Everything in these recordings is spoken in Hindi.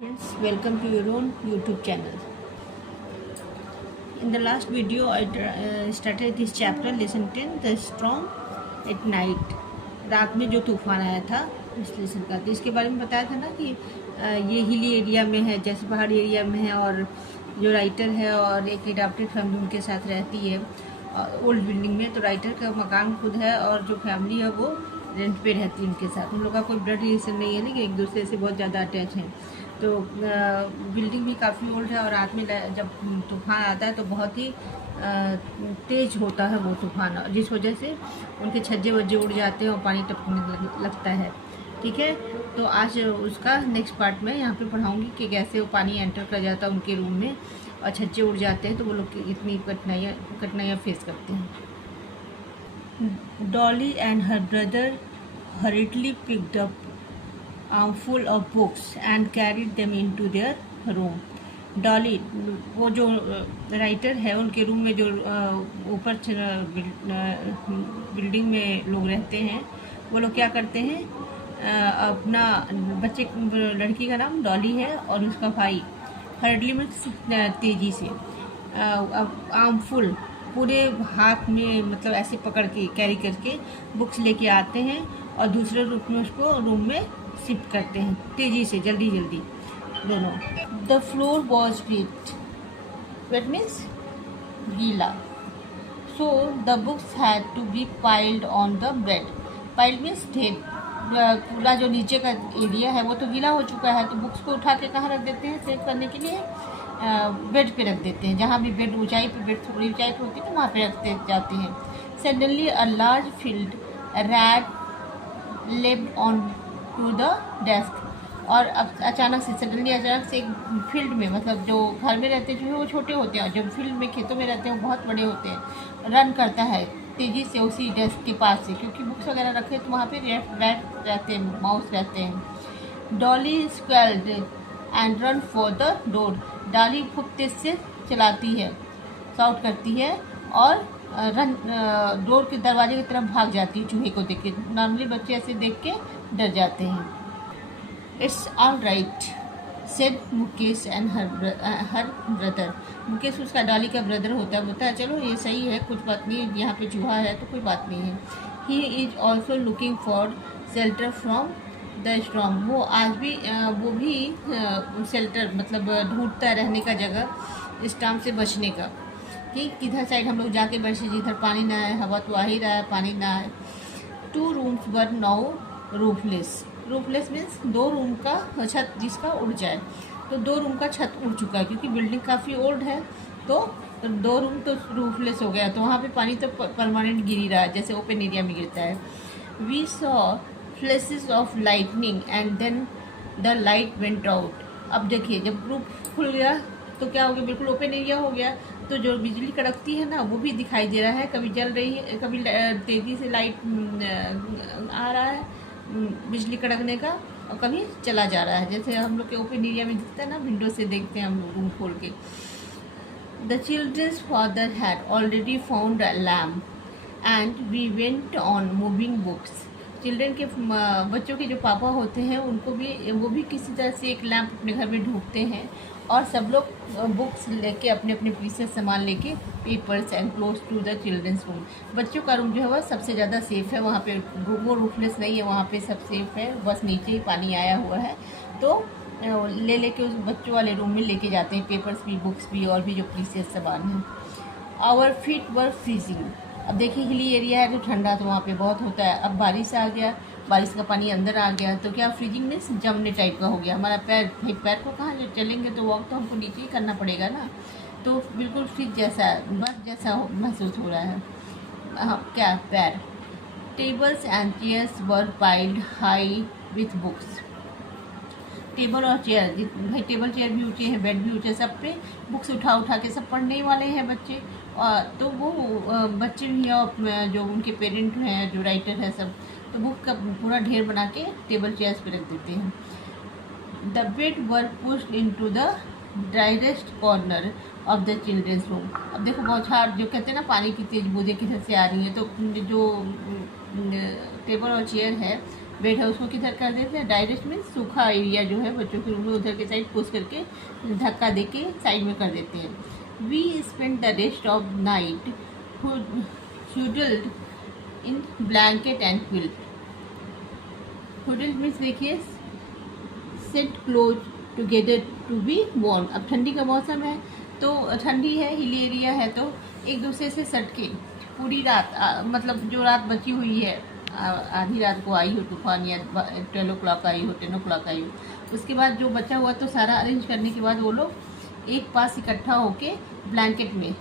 Friends, welcome to your own YouTube channel. In the last video, I started this chapter, lesson 10, The Storm at Night. रात में जो तूफान आया था इस लेसन का, तो इसके बारे में बताया था ना कि ये हिली एरिया में है, जैसे पहाड़ी एरिया में है, और जो राइटर है और एक एडाप्टेड फैमिली उनके साथ रहती है ओल्ड बिल्डिंग में। तो राइटर का मकान खुद है और जो फैमिली है वो रेंट पे रहती है उनके साथ। उन लोगों का कोई ब्लड रिलेशन नहीं है, लेकिन एक दूसरे से बहुत ज़्यादा अटैच हैं। तो बिल्डिंग भी काफ़ी ओल्ड है और रात में जब तूफान आता है तो बहुत ही तेज़ होता है वो तूफान, जिस वजह से उनके छज्जे वज्जे उड़ जाते हैं और पानी टपकने लगता है। ठीक है, तो आज उसका नेक्स्ट पार्ट में यहाँ पे पढ़ाऊँगी कि कैसे वो पानी एंटर कर जाता है उनके रूम में और छज्जे उड़ जाते हैं, तो वो लोग इतनी कठिनाइयाँ फेस करते हैं। Dolly and her brother hurriedly picked up armful of books and carried them into their room. Dolly, वो जो राइटर है, उनके रूम में जो ऊपर बिल्डिंग में लोग रहते हैं, वो लोग क्या करते हैं, अपना लड़की का नाम डॉली है और उसका भाई हर्डली में तेज़ी से आर्मफुल पूरे हाथ में, मतलब ऐसे पकड़ के कैरी करके बुक्स लेके आते हैं और दूसरे रूम में उसको रूम में शिफ्ट करते हैं तेज़ी से, जल्दी जल्दी दोनों। The floor was wet means गीला, so the books had to be piled on the bed. Piled means ढेर, पूरा जो नीचे का एरिया है वो तो गीला हो चुका है, तो बुक्स को उठा के कहाँ रख देते हैं सेव करने के लिए, बेड पे रख देते हैं। जहाँ भी बेड ऊंचाई पे, बेड थोड़ी ऊंचाई पे होती है तो वहाँ पे रखते जाते हैं। Suddenly a large field rat leapt on to the desk, और अब अचानक से एक फील्ड में, मतलब जो घर में रहते जो है वो छोटे होते हैं, जब फील्ड में खेतों में रहते हैं वो बहुत बड़े होते हैं। रन करता है तेज़ी से उसी डेस्क के पास से, क्योंकि बुक्स वगैरह रखे तो वहाँ पे रैट रहते हैं, माउस रहते हैं। Dolly squealed and run for the door. Dolly खूब तेज से चलाती है, शाउट करती है और डोर के दरवाजे की तरफ भाग जाती है चूहे को देख के। नॉर्मली बच्चे ऐसे देख के डर जाते हैं। It's all right said Mukesh and her brother. Mukesh उसका डॉली का ब्रदर होता है चलो ये सही है, कुछ बात नहीं, यहाँ पे चूहा है तो कोई बात नहीं है। He is also looking for shelter from the storm. वो आज भी वो भी शेल्टर, मतलब ढूंढता है रहने का जगह स्टॉर्म से बचने का, कि किधर साइड हम लोग जाके बैठे जिधर पानी ना आए, हवा तो आ ही रहा है, पानी ना आए। 2 rooms were now roofless. Roofless means 2 room का छत जिसका उड़ जाए, तो 2 रूम का छत उड़ चुका है क्योंकि बिल्डिंग काफ़ी ओल्ड है, तो 2 रूम तो रूफलेस हो गया, तो वहाँ पे पानी तो परमानेंट गिर ही रहा है, जैसे ओपन एरिया में गिरता है। We saw flashes of lightning and then the light went out. अब देखिए, जब रूफ खुल गया तो क्या हो गया, बिल्कुल ओपन एरिया हो गया, तो जो बिजली कड़कती है ना वो भी दिखाई दे रहा है, कभी जल रही है, कभी तेज़ी से लाइट आ रहा है बिजली कड़कने का, और कभी चला जा रहा है, जैसे हम लोग के ओपन एरिया में दिखता है ना, विंडो से देखते हैं हम लोग रूम खोल के। The children's father had already found a lamp and we went on moving books. Children के बच्चों के जो पापा होते हैं उनको भी, वो भी किसी तरह से एक लैम्प अपने घर में ढूंढते हैं, और सब लोग बुक्स लेके अपने अपने प्रीशियस सामान लेके papers and close to the children's room. बच्चों का रूम जो है वह सबसे ज़्यादा सेफ़ है, वहाँ पे वो रूफलेस नहीं है, वहाँ पे सब सेफ़ है, बस नीचे ही पानी आया हुआ है, तो लेके उस बच्चों वाले रूम में लेके जाते हैं पेपर्स भी, बुक्स भी, और भी जो प्रीशियस सामान है। Our feet were freezing. अब देखिए हिली एरिया है तो ठंडा तो वहाँ पे बहुत होता है, अब बारिश आ गया, बारिश का पानी अंदर आ गया, तो क्या फ्रीजिंग मीन्स जमने टाइप का हो गया हमारा पैर। पैर को कहाँ चलेंगे तो वॉक तो हमको नीचे ही करना पड़ेगा ना, तो बिल्कुल फ्रिज जैसा, बर्फ जैसा महसूस हो रहा है। हाँ, क्या पैर। Tables and chairs were piled high with books. Table और चेयर, भाई टेबल चेयर भी ऊँचे हैं, बेड भी ऊँचे, सब पे बुक्स उठा के सब पढ़ने वाले हैं बच्चे, और तो वो बच्चे भी और जो उनके पेरेंट हैं, जो राइटर है सब, तो बुक का पूरा ढेर बना के टेबल चेयर्स पे रख देते हैं। The bed were pushed into the driest corner of the children's room. अब देखो बौछार, जो कहते हैं ना पानी की तेज बूंदें किधर से आ रही हैं, तो जो टेबल और चेयर है बेड है उसको किधर कर देते हैं, डायरेक्ट में सूखा एरिया जो है बच्चों के रूम में उधर के साइड पुश करके धक्का दे के साइड में कर देते हैं। We spend the rest of night huddled in blanket and quilt. Huddled means देखिए sit close together to be warm. अब ठंडी का मौसम है तो ठंडी है, हिली एरिया है, तो एक दूसरे से सट के पूरी रात मतलब जो रात बची हुई है, आधी रात को आई हो तूफान या 12 o'clock आई हो, 10 o'clock आई हो, उसके बाद जो बचा हुआ तो सारा अरेंज करने के बाद वो लोग एक पास इकट्ठा होके ब्लैंकेट में,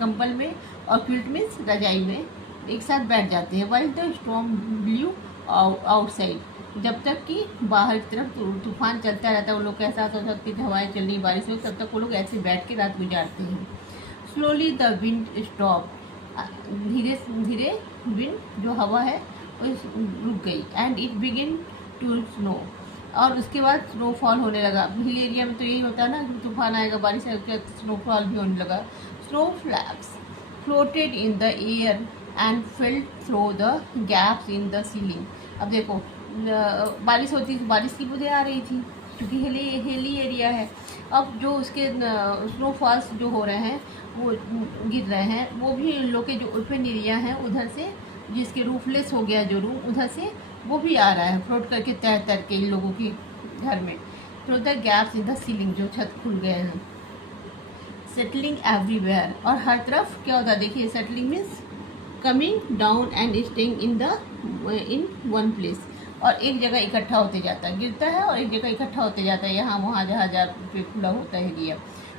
कंबल में और क्विल्ट में, रजाई में एक साथ बैठ जाते हैं। While the storm blue outside, जब तक कि बाहर की तरफ तूफान चलता रहता है, वो लोग के साथ हो सकती है हवाएं चल रही, बारिश हो, तब तक वो लोग ऐसे बैठ के रात गुजारते हैं। स्लोली द विंड स्टॉप, धीरे धीरे विंड जो हवा है वो रुक गई। And it begin to snow, और उसके बाद स्नोफॉल होने लगा। हिल एरिया में तो यही होता है ना कि तूफान आएगा, बारिश आएगी, स्नोफॉल भी होने लगा। Snow flakes floated in the air and felt through the gaps in the ceiling. अब देखो बारिश होती थी, बारिश की बूंदें आ रही थी क्योंकि हिली एरिया है। अब जो उसके स्नोफॉल्स जो हो रहे हैं वो गिर रहे हैं, वो भी इन लोग के जो ओपन एरिया है उधर से, जिसके रूफलेस हो गया जो रूम, उधर से वो भी आ रहा है फ्लोट करके तैर तैर के इन लोगों के घर में। Through the gaps in the ceiling, जो छत खुल गए हैं। सेटलिंग एवरीवेयर, और हर तरफ क्या होता है देखिए, settling means coming down and staying in one place, और एक जगह इकट्ठा होते जाता है, गिरता है और एक जगह इकट्ठा होते जाता है, यहाँ वहाँ जहाँ जहाँ पे खुला होता है area.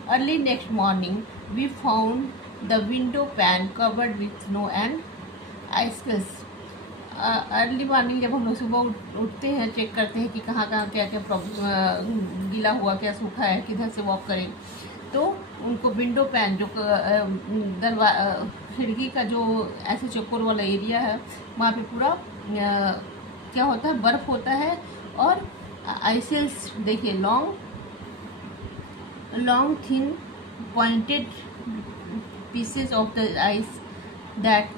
Early next morning we found the window pane covered with snow and ice creams. Early morning जब हम लोग सुबह उठते हैं, चेक करते हैं कि कहाँ कहाँ क्या क्या प्रॉब्लम, गीला हुआ क्या सूखा है, किधर से वॉक करें, तो उनको विंडो पैन जो खिड़की का जो ऐसे चौकोर वाला एरिया है, वहाँ पे पूरा क्या होता है, बर्फ़ होता है, और आइसेस देखिए long thin pointed pieces of the ice that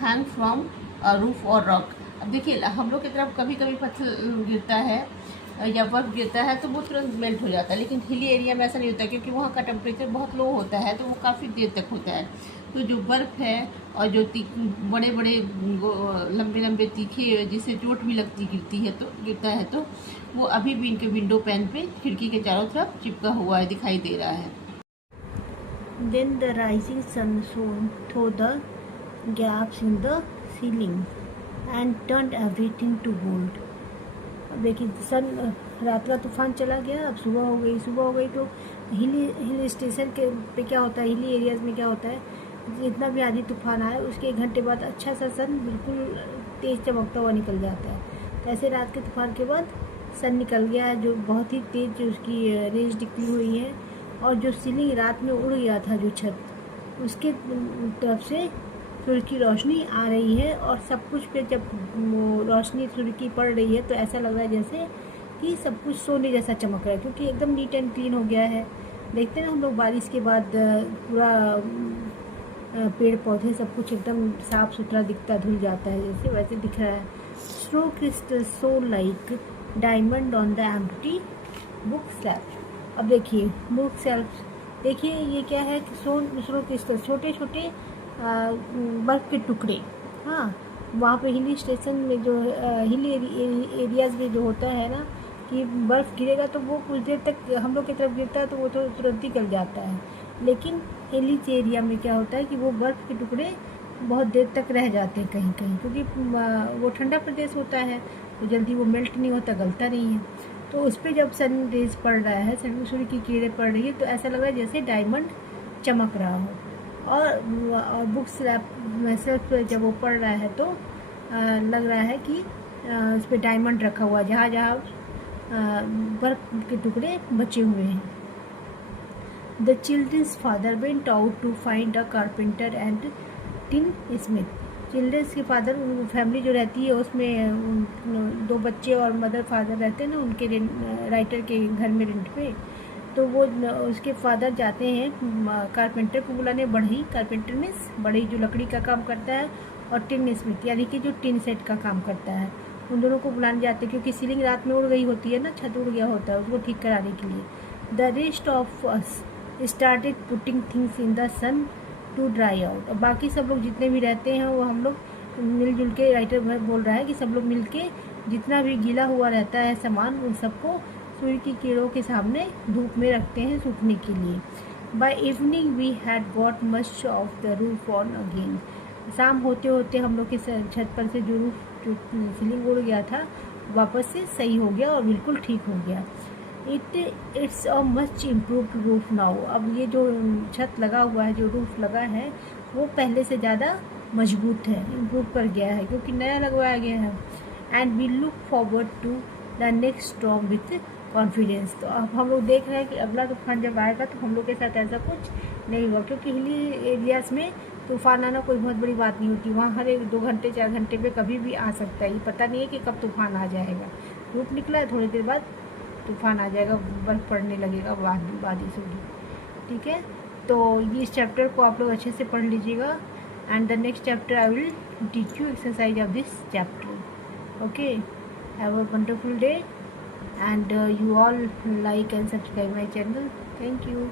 hang from a roof और रॉक। अब देखिए हम लोग की तरफ कभी कभी पत्थर गिरता है या बर्फ़ गिरता है तो वो तुरंत मेल्ट हो जाता है, लेकिन हिली एरिया में ऐसा नहीं होता क्योंकि वहाँ का टेम्परेचर बहुत लो होता है, तो वो काफ़ी देर तक होता है। तो जो बर्फ़ है और जो बड़े बड़े लंबे लंबे तीखे जिससे चोट भी गिरता है तो वो अभी भी इनके विंडो पैन पे खिड़की के चारों तरफ चिपका हुआ है, दिखाई दे रहा है। Then the rising sun shone through the gaps in the ceiling and turned everything to gold. अब देखिए रात का तूफान चला गया, अब सुबह हो गई तो हिल स्टेशन के पे क्या होता है, हिली एरियाज़ में क्या होता है, जितना भी आधी तूफान आए उसके 1 घंटे बाद अच्छा सा सन बिल्कुल तेज़ चमकता हुआ निकल जाता है। तो ऐसे रात के तूफान के बाद सन निकल गया है, जो बहुत ही तेज़ जो उसकी रेंज निकली हुई है, और जो सीलिंग रात में उड़ गया था जो छत, उसके तरफ से सूर्य की रोशनी आ रही है, और सब कुछ पे जब वो रोशनी सूर्य की पड़ रही है तो ऐसा लग रहा है जैसे कि सब कुछ सोने जैसा चमक रहा है, क्योंकि एकदम नीट एंड क्लीन हो गया है। देखते हैं ना हम लोग बारिश के बाद पूरा पेड़ पौधे सब कुछ एकदम साफ़ सुथरा दिखता, धुल जाता है, जैसे वैसे दिख रहा है। Snow crystal so like diamond on the empty book shelf. अब देखिए बुक सेल्फ, देखिए ये क्या है कि स्नो क्रिस्टल, छोटे छोटे बर्फ़ के टुकड़े। हाँ, वहाँ पे हिली स्टेशन में जो हिली एरियाज़ में जो होता है ना कि बर्फ़ गिरेगा तो वो कुछ देर तक हम लोग की तरफ गिरता है तो वो तो तुरंत ही गल जाता है, लेकिन हिली एरिया में क्या होता है कि वो बर्फ़ के टुकड़े बहुत देर तक रह जाते हैं कहीं कहीं, क्योंकि वो ठंडा प्रदेश होता है तो जल्दी वो मेल्ट नहीं होता, गलता नहीं है। तो उस पर जब सन रेज पड़ रहा है, सूर्य की किरणें पड़ रही है, तो ऐसा लग रहा है जैसे डायमंड चमक रहा हो। और बुक सेल्फ जब वो पड़ रहा है तो लग रहा है कि उस पर डायमंड रखा हुआ, जहाँ जहाँ बर्फ़ के टुकड़े बचे हुए हैं। The children's father went out to find a carpenter and tin smith. Children's के फादर, फैमिली जो रहती है उसमें 2 बच्चे और मदर फादर रहते हैं ना उनके राइटर के घर में रेंट पे, तो वो उसके फादर जाते हैं कारपेंटर को बुलाने, बढ़ई, कारपेंटर मीन्स बढ़ई जो लकड़ी का काम करता है, और टिन स्मिथ यानी कि जो टिन सेट का काम करता है, उन दोनों को बुलाने जाते हैं, क्योंकि सीलिंग रात में उड़ गई होती है ना, छत उड़ गया होता है, उसको ठीक कराने के लिए। The rest of us started putting things in the sun to dry out. और बाकी सब लोग जितने भी रहते हैं वो हम लोग मिलजुल के, राइटर बोल रहा है कि सब लोग मिल के जितना भी गीला हुआ रहता है सामान, उन सबको सूर्य की किरणों के सामने धूप में रखते हैं सूखने के लिए। By evening we had got much of the roof on again. शाम होते होते हम लोग के छत पर से जो सीलिंग उड़ गया था वापस से सही हो गया और बिल्कुल ठीक हो गया। It's a much improved roof now. अब ये जो छत लगा हुआ है, जो रूफ लगा है, वो पहले से ज़्यादा मजबूत है, इम्प्रूव कर गया है, क्योंकि नया लगवाया गया है। And we look forward to the next storm with confidence. तो अब हम लोग देख रहे हैं कि अगला तूफान जब आएगा तो हम लोग के साथ ऐसा कुछ नहीं हुआ, क्योंकि हिली एरियाज़ में तूफान आना कोई बहुत बड़ी बात नहीं होती। वहाँ हर एक 2 घंटे 4 घंटे में कभी भी आ सकता है, ये पता नहीं है कि कब तूफान आ जाएगा। धूप निकला है, थोड़ी देर बाद तूफान आ जाएगा, बर्फ़ पड़ने लगेगा, बारिश होगी। ठीक है, तो ये इस चैप्टर को आप लोग अच्छे से पढ़ लीजिएगा। And the next chapter I will teach you exercise of this chapter. Okay, have a wonderful day and you all like and subscribe my channel. Thank you.